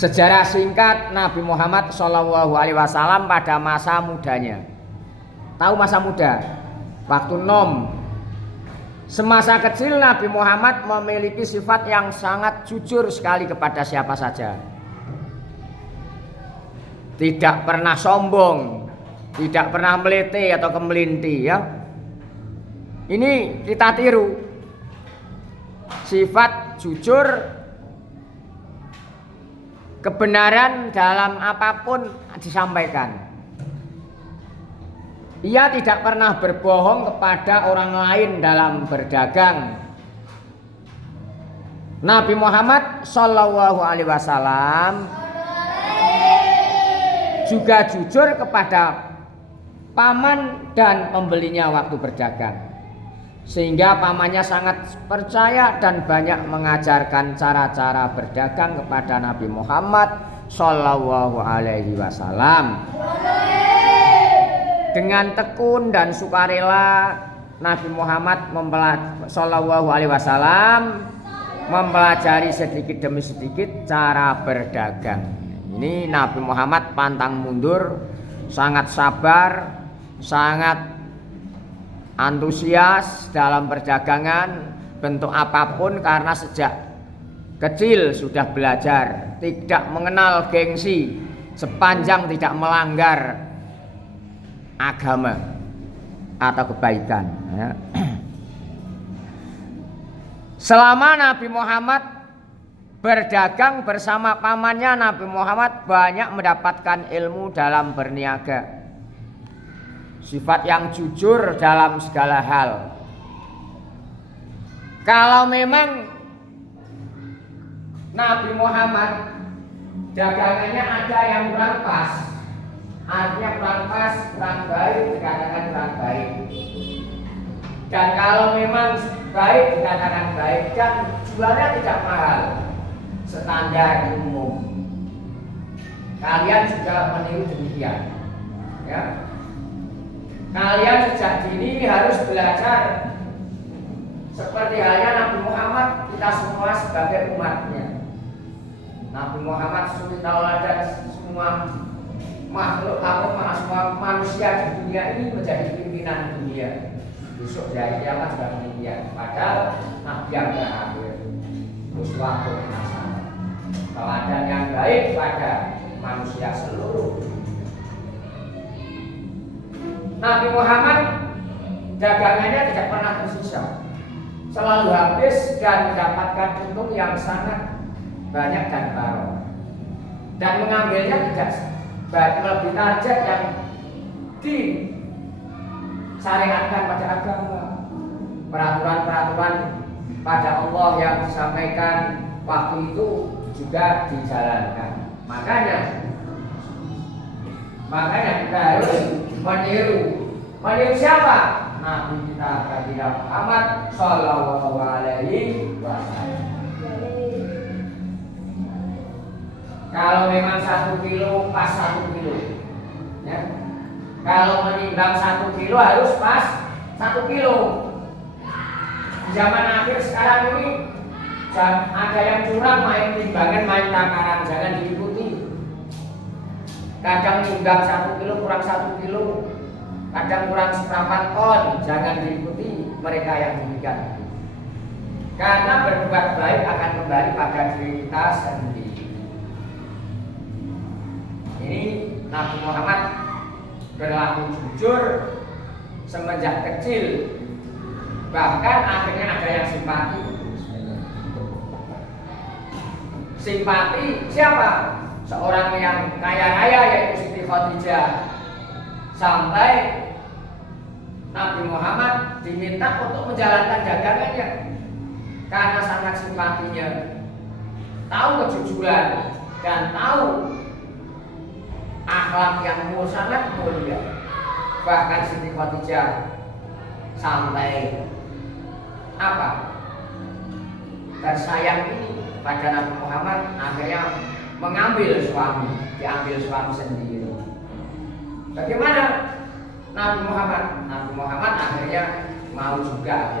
Sejarah singkat Nabi Muhammad SAW pada masa mudanya. Tahu masa muda? Waktu nom. Semasa kecil Nabi Muhammad memiliki sifat yang sangat jujur sekali kepada siapa saja. Tidak pernah sombong, tidak pernah melete atau kemelinti ya. Ini kita tiru. Sifat jujur, kebenaran dalam apapun disampaikan. Ia tidak pernah berbohong kepada orang lain dalam berdagang. Nabi Muhammad SAW juga jujur kepada paman dan pembelinya waktu berdagang, sehingga pamannya sangat percaya dan banyak mengajarkan cara-cara berdagang kepada Nabi Muhammad SAW. Dengan tekun dan sukarela Nabi Muhammad SAW mempelajari sedikit demi sedikit cara berdagang. Ini Nabi Muhammad pantang mundur, sangat sabar, sangat antusias dalam perdagangan bentuk apapun, karena sejak kecil sudah belajar tidak mengenal gengsi sepanjang tidak melanggar agama atau kebaikan ya. Selama Nabi Muhammad berdagang bersama pamannya, Nabi Muhammad banyak mendapatkan ilmu dalam berniaga, sifat yang jujur dalam segala hal. Kalau memang Nabi Muhammad dagangannya ada yang kurang pas, artinya kurang pas, kurang baik, dikatakan kurang baik. Dan kalau memang baik, dikatakan baik, dan jualnya tidak mahal, standar umum. Kalian juga meniru demikian ya. Kalian sejak dini harus belajar seperti halnya Nabi Muhammad, kita semua sebagai umatnya. Nabi Muhammad suri tauladan semua makhluk atau semua manusia di dunia ini menjadi pimpinan dunia. Besok dari kiamat juga demikian. Padahal Nabi yang terakhir, uswatun hasanah, teladan yang baik pada manusia seluruh. Nabi Muhammad dagangannya tidak pernah tersisa, selalu habis dan mendapatkan untung yang sangat banyak dan baru. Dan mengambilnya tidak lebih target yang disyariatkan pada agama, peraturan-peraturan pada Allah yang disampaikan waktu itu juga dijalankan. Makanya kita harus meniru siapa? Nabi kita Nabi Muhammad Sallallahu Alaihi Wasallam. Kalau memang 1 kilo pas 1 kilo ya. Kalau menimbang 1 kilo harus pas 1 kilo. Di zaman akhir sekarang ini ada yang curang, main timbangan, main takaran, jangan diikuti. Kadang timbang 1 kilo kurang 1 kilo, kadang kurang seperempat ton, jangan diikuti mereka yang demikian. Karena berbuat baik akan kembali pada diri kita sendiri. Ini Nabi Muhammad berlaku jujur semenjak kecil, bahkan akhirnya ada yang simpati. Simpati siapa? Seorang yang kaya raya, yaitu Siti Khadijah. Sampai Nabi Muhammad diminta untuk menjalankan dagangannya karena sangat simpatinya, tahu kejujuran dan tahu akhlak yang sangat mulia. Bahkan Siti Khadijah sampai tersayang ini pada Nabi Muhammad, akhirnya diambil suami sendiri. Bagaimana Nabi Muhammad? Nabi Muhammad akhirnya mau juga.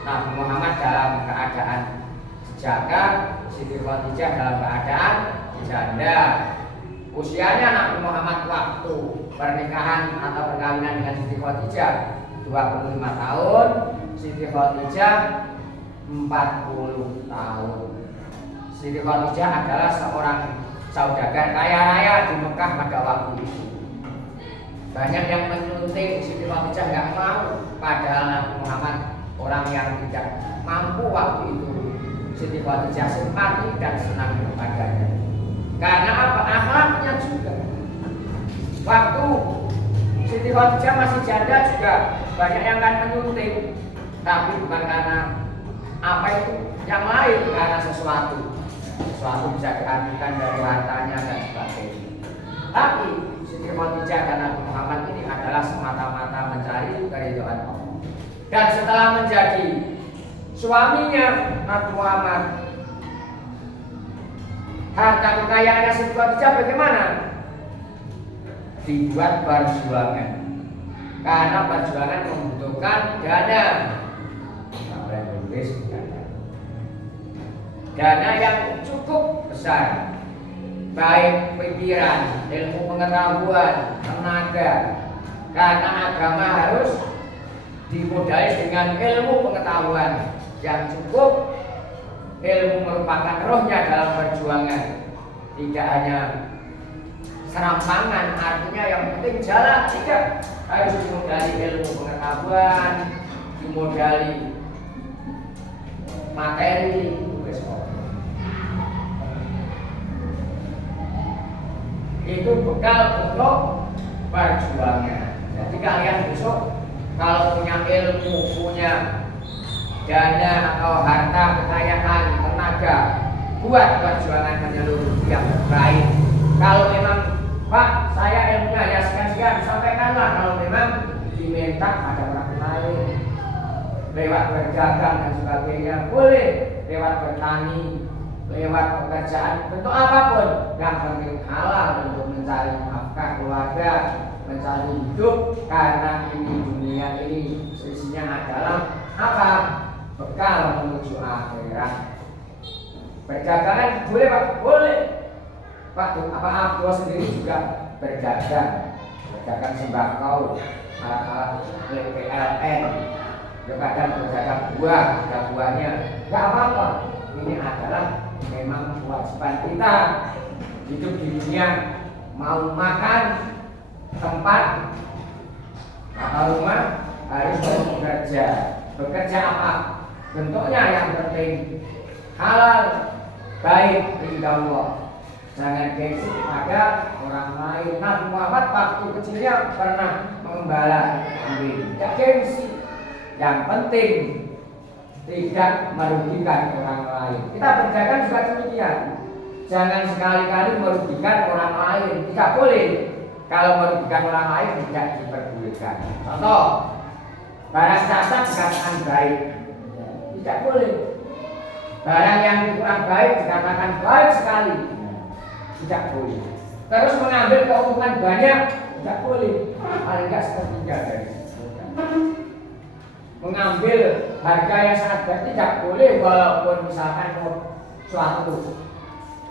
Nabi Muhammad dalam keadaan dijaga Siti Khadijah dalam keadaan janda. Usianya Nabi Muhammad waktu pernikahan atau perkawinan dengan Siti Khadijah 25 tahun, Siti Khadijah 40 tahun. Siti Khadijah adalah seorang saudagar kaya raya di Mekah pada waktu itu. Banyak yang menyunting Siti Khadijah nggak mau, padahal Nabi Muhammad orang yang tidak mampu waktu itu. Siti Khadijah simpati dan senang kepadanya. Karena apa? Akhlaknya juga. Waktu Siti Khadijah masih janda juga banyak yang akan menyunting, tapi bukan karena apa itu yang lain, karena sesuatu bisa diartikan dari hartanya dan sebagainya. Tapi Siti Khadijah dan Nabi Muhammad ini adalah semata-mata mencari keridhaan Allah. Dan setelah menjadi suaminya Nabi Muhammad, harta kekayaannya Siti Khadijah bagaimana? Dibuat perjuangan, karena perjuangan membutuhkan dana. Dana yang cukup besar, baik pikiran, ilmu pengetahuan, tenaga. Karena agama harus dimodali dengan ilmu pengetahuan yang cukup. Ilmu merupakan rohnya dalam perjuangan, tidak hanya serampangan, artinya yang penting jalan, tidak, harus dimodali ilmu pengetahuan, dimodali materi. Itu bekal untuk perjuangan. Jadi kalian besok kalau punya ilmu, punya dana atau harta kekayaan, tenaga, buat perjuangan menyeluruh yang baik. Kalau memang Pak, saya ilmunya hanya sekian-sekian, sampaikanlah. Kalau memang diminta ada orang lain, lewat berdagang dan sebagainya, boleh. Lewat bertani, lewat pekerjaan, bentuk apapun, yang penting halal untuk mencari nafkah keluarga, mencari hidup. Karena ini dunia ini isinya adalah apa? Bekal menuju akhirat. Perdagangan boleh Pak? Boleh. Pak, apa Abdul sendiri juga berdagang sembako, PLN, kadang berdagang buah, ada buahnya, nggak apa-apa. Ini adalah memang kewajiban kita hidup di dunia, mau makan, tempat atau rumah harus bekerja. Bekerja apa? Bentuknya yang penting halal, baik ridha Allah. Jangan gengsi pada orang lain. Nabi Muhammad waktu kecilnya pernah mengembala kambing, tidak gengsi. Yang penting tidak merugikan orang lain. Kita berdagang juga demikian. Jangan sekali-kali merugikan orang lain, tidak boleh. Kalau merugikan orang lain tidak diperbolehkan. Contoh, barang cacat dikatakan baik, tidak boleh. Barang yang kurang baik dikatakan baik sekali, tidak boleh. Terus mengambil keuntungan banyak, tidak boleh. Paling tidak sepertiga dari mengambil harga yang sangat baik tidak boleh. Walaupun misalkan suatu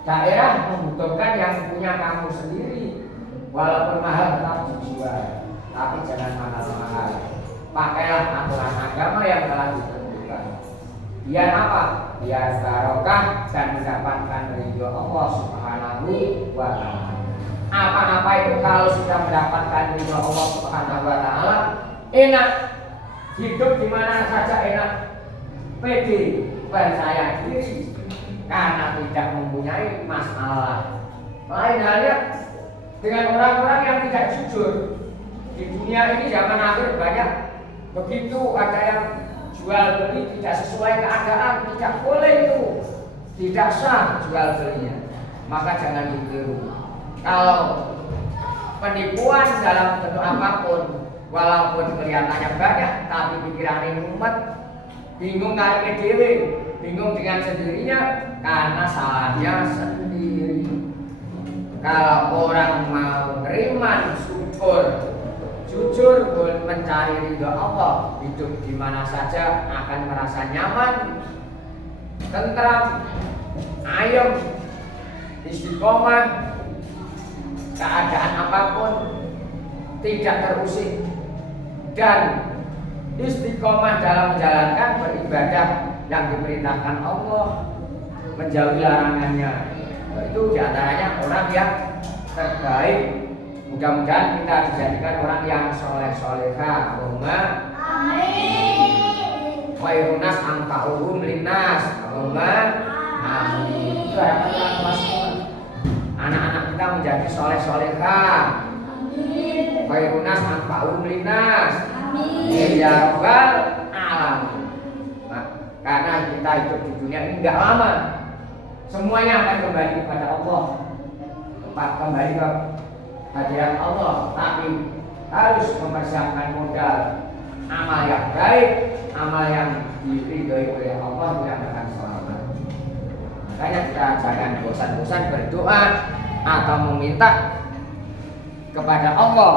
daerah membutuhkan yang punya kamu sendiri, walaupun mahal tetap dijual, tapi jangan mahal-mahal. Pakailah aturan agama yang telah ditentukan. Biar apa? Biar barokah dan mendapatkan ridho Allah Subhanahu wa Ta'ala. Apa-apa itu kalau sudah mendapatkan ridho Allah Subhanahu wa Ta'ala, enak. Hidup di mana saja enak. Pede, percaya diri, karena tidak mempunyai masalah. Lain halnya dengan orang-orang yang tidak jujur. Di dunia ini zaman akhir banyak begitu, ada yang jual beli tidak sesuai keadaan, tidak boleh itu, tidak sah jual belinya. Maka jangan ditiru. Kalau penipuan dalam bentuk apapun, walaupun kelihatannya banyak, tapi pikirannya mumet, bingung ngarepe dhewe, bingung dengan sendirinya, karena salahnya sendiri. Kalau orang mau beriman, syukur, jujur, mencari ridho Allah, hidup di mana saja akan merasa nyaman, tentram, ayem, istiqomah, keadaan apapun tidak terusik, dan istiqomah dalam menjalankan beribadah yang diperintahkan Allah, menjauhi larangannya. Itu diantaranya orang yang terbaik. Mudah-mudahan kita dijadikan orang yang soleh-soleha. Allahumma amin. Khairunas anfa'uhum linnas. Allahumma amin. Itu harapan orang tua semua. Anak-anak kita menjadi soleh-soleha. Amin. Khairunas anfa'uhum linnas. Amin. Ya Rabbal alamin. Nah, karena kita hidup di dunia ini enggak lama. Semuanya akan kembali kepada Allah. Kembali ke hadirat Allah, tapi harus mempersiapkan modal amal yang baik, amal yang diridhoi oleh Allah yang akan selamat. Makanya kita jangan bosan-bosan berdoa atau meminta kepada Allah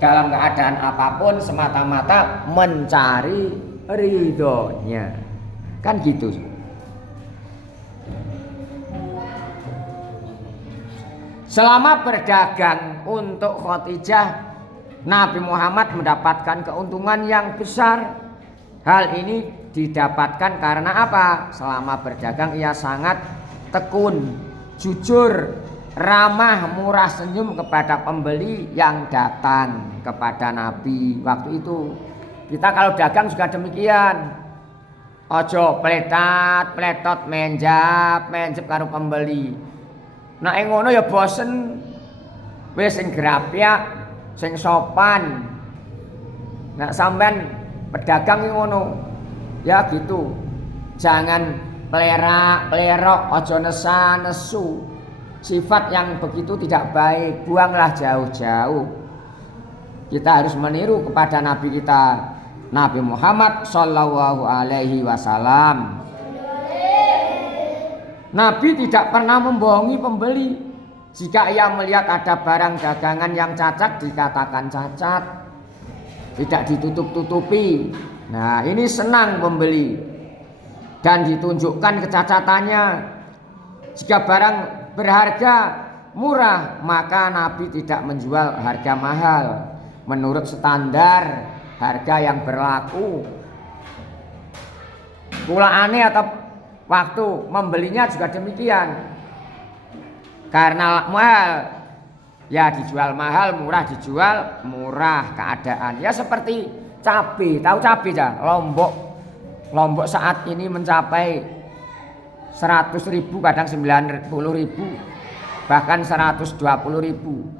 dalam keadaan apapun semata-mata mencari ridhonya. Kan gitu. Selama berdagang untuk Khadijah, Nabi Muhammad mendapatkan keuntungan yang besar. Hal ini didapatkan karena apa? Selama berdagang ia sangat tekun, jujur, ramah, murah senyum kepada pembeli yang datang kepada Nabi. Waktu itu kita kalau dagang juga demikian. Ojo pletat, pletot menjap karo pembeli. Nah ngono ya bosen. Wis sing grapyak, sing sopan. Nah sampean pedagang ngono. Ya gitu. Jangan plerok, ojo nesu. Sifat yang begitu tidak baik, buanglah jauh-jauh. Kita harus meniru kepada Nabi kita, Nabi Muhammad sallallahu alaihi wasallam. Nabi tidak pernah membohongi pembeli. Jika ia melihat ada barang dagangan yang cacat, dikatakan cacat, tidak ditutup-tutupi. Nah ini senang pembeli dan ditunjukkan kecacatannya. Jika barang berharga murah, maka Nabi tidak menjual harga mahal menurut standar harga yang berlaku. Kula aneh atau waktu membelinya juga demikian. Karena mahal ya dijual mahal, murah dijual murah keadaan. Ya seperti cabai, tahu cabai ya? Lombok saat ini mencapai 100.000, kadang 90.000, bahkan 120.000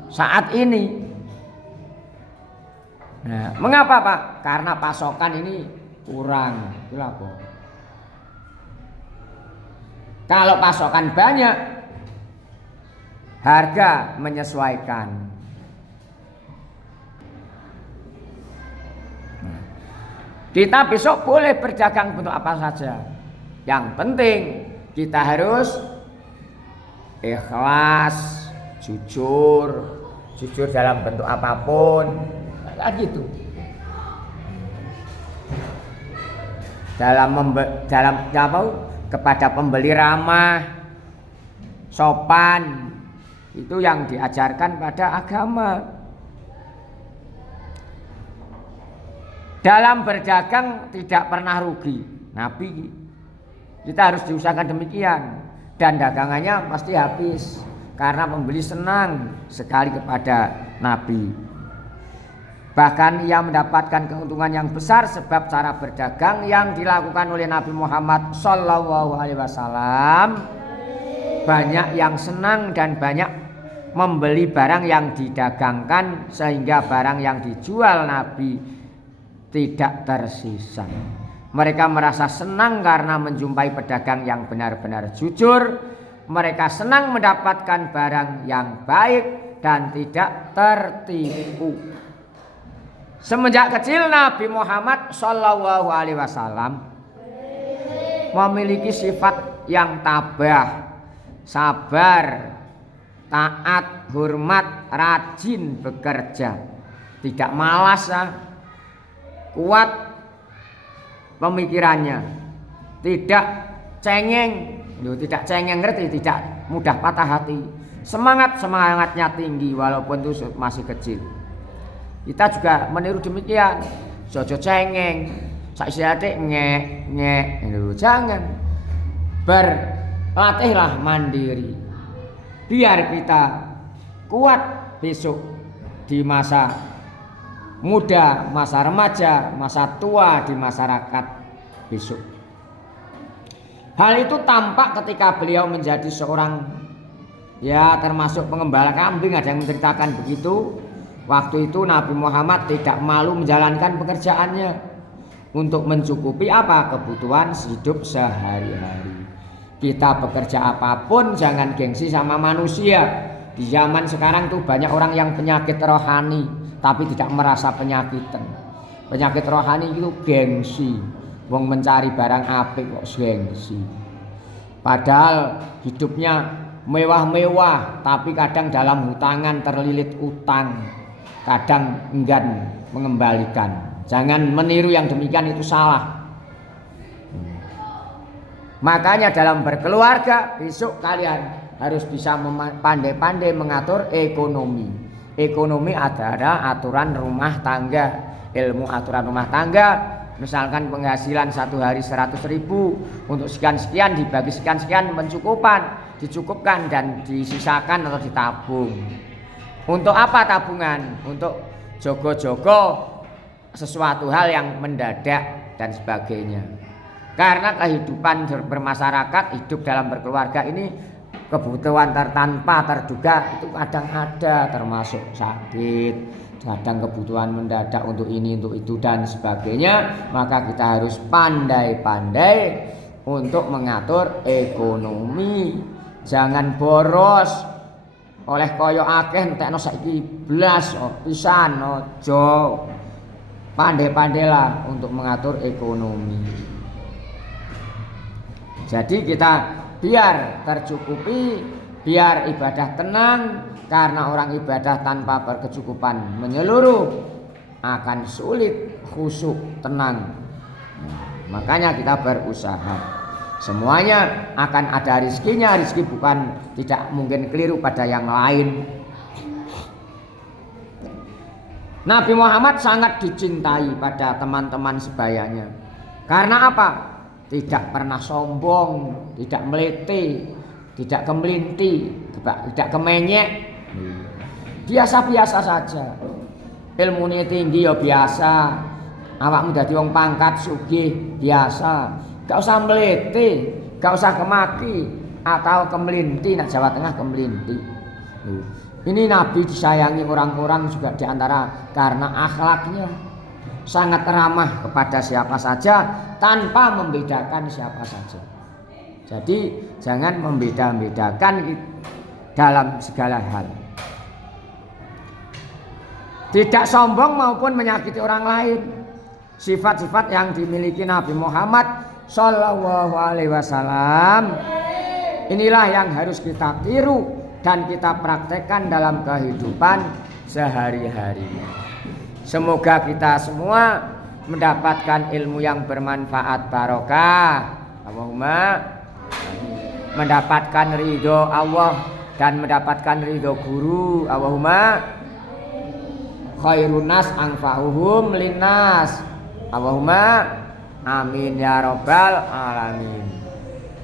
saat ini. Nah, mengapa Pak? Karena pasokan ini kurang. Itulah Pak. Kalau pasokan banyak, harga menyesuaikan. Kita besok boleh berdagang bentuk apa saja. Yang penting kita harus ikhlas, jujur dalam bentuk apapun. Kayak gitu. Dalam kepada pembeli ramah, sopan, itu yang diajarkan pada agama. Dalam berdagang tidak pernah rugi. Nabi kita harus diusahakan demikian, dan dagangannya pasti habis karena pembeli senang sekali kepada Nabi. Bahkan ia mendapatkan keuntungan yang besar sebab cara berdagang yang dilakukan oleh Nabi Muhammad sallallahu alaihi wasallam. Banyak yang senang dan banyak membeli barang yang didagangkan sehingga barang yang dijual Nabi tidak tersisa. Mereka merasa senang karena menjumpai pedagang yang benar-benar jujur. Mereka senang mendapatkan barang yang baik dan tidak tertipu. Semenjak kecil Nabi Muhammad sallallahu alaihi wasallam memiliki sifat yang tabah, sabar, taat, hormat, rajin bekerja, tidak malas, kuat pemikirannya, tidak cengeng, tidak cengeng ngerti, tidak mudah patah hati. Semangatnya tinggi walaupun itu masih kecil. Kita juga meniru demikian. Jojo cengeng, saisihate ngek, jangan. Berlatihlah mandiri. Biar kita kuat besok di masa muda, masa remaja, masa tua di masyarakat besok. Hal itu tampak ketika beliau menjadi seorang, ya termasuk pengembala kambing, ada yang menceritakan begitu. Waktu itu Nabi Muhammad tidak malu menjalankan pekerjaannya untuk mencukupi apa? Kebutuhan hidup sehari-hari. Kita bekerja apapun jangan gengsi sama manusia. Di zaman sekarang tuh banyak orang yang penyakit rohani tapi tidak merasa penyakitan. Penyakit rohani itu gengsi. Wong mencari barang apik kok gengsi. Padahal hidupnya mewah-mewah tapi kadang dalam hutangan terlilit utang. Kadang enggan mengembalikan. Jangan meniru yang demikian, itu salah. Makanya dalam berkeluarga besok kalian harus bisa pandai-pandai mengatur ekonomi. Ekonomi adalah aturan rumah tangga. Ilmu aturan rumah tangga, misalkan penghasilan satu hari 100.000, untuk sekian-sekian dibagi sekian-sekian dicukupkan dan disisakan atau ditabung. Untuk apa tabungan? Untuk jogo-jogo sesuatu hal yang mendadak dan sebagainya. Karena kehidupan bermasyarakat, hidup dalam berkeluarga ini kebutuhan tanpa terduga itu kadang ada, termasuk sakit, kadang kebutuhan mendadak untuk ini, untuk itu dan sebagainya. Maka kita harus pandai-pandai untuk mengatur ekonomi. Jangan boros oleh koyo akeh entekno saiki blas pisan aja. Pandai-pandailah untuk mengatur ekonomi. Jadi kita biar tercukupi, biar ibadah tenang, karena orang ibadah tanpa berkecukupan menyeluruh akan sulit khusyuk tenang. Makanya kita berusaha. Semuanya akan ada rizkinya, rizki bukan tidak mungkin keliru pada yang lain. Nabi Muhammad sangat dicintai pada teman-teman sebayanya. Karena apa? Tidak pernah sombong, tidak melete, tidak kemelinti, tidak kemenyek. Biasa-biasa saja. Ilmunya tinggi ya biasa. Awakmu dadi wong pangkat sugih biasa. Gak usah melete, gak usah kemaki atau kemelinti. Nak Jawa Tengah kemelinti. Ini Nabi disayangi orang-orang juga diantara karena akhlaknya. Sangat ramah kepada siapa saja tanpa membedakan siapa saja. Jadi jangan membeda-bedakan dalam segala hal. Tidak sombong maupun menyakiti orang lain. Sifat-sifat yang dimiliki Nabi Muhammad Sallallahu Alaihi Wasallam, inilah yang harus kita tiru dan kita praktekkan dalam kehidupan sehari-hari. Semoga kita semua mendapatkan ilmu yang bermanfaat barokah. Allahumma. Mendapatkan ridho Allah dan mendapatkan ridho guru. Allahumma. Khairun nas anfa'uhum linnas. Allahumma. Amin ya rabbal alamin.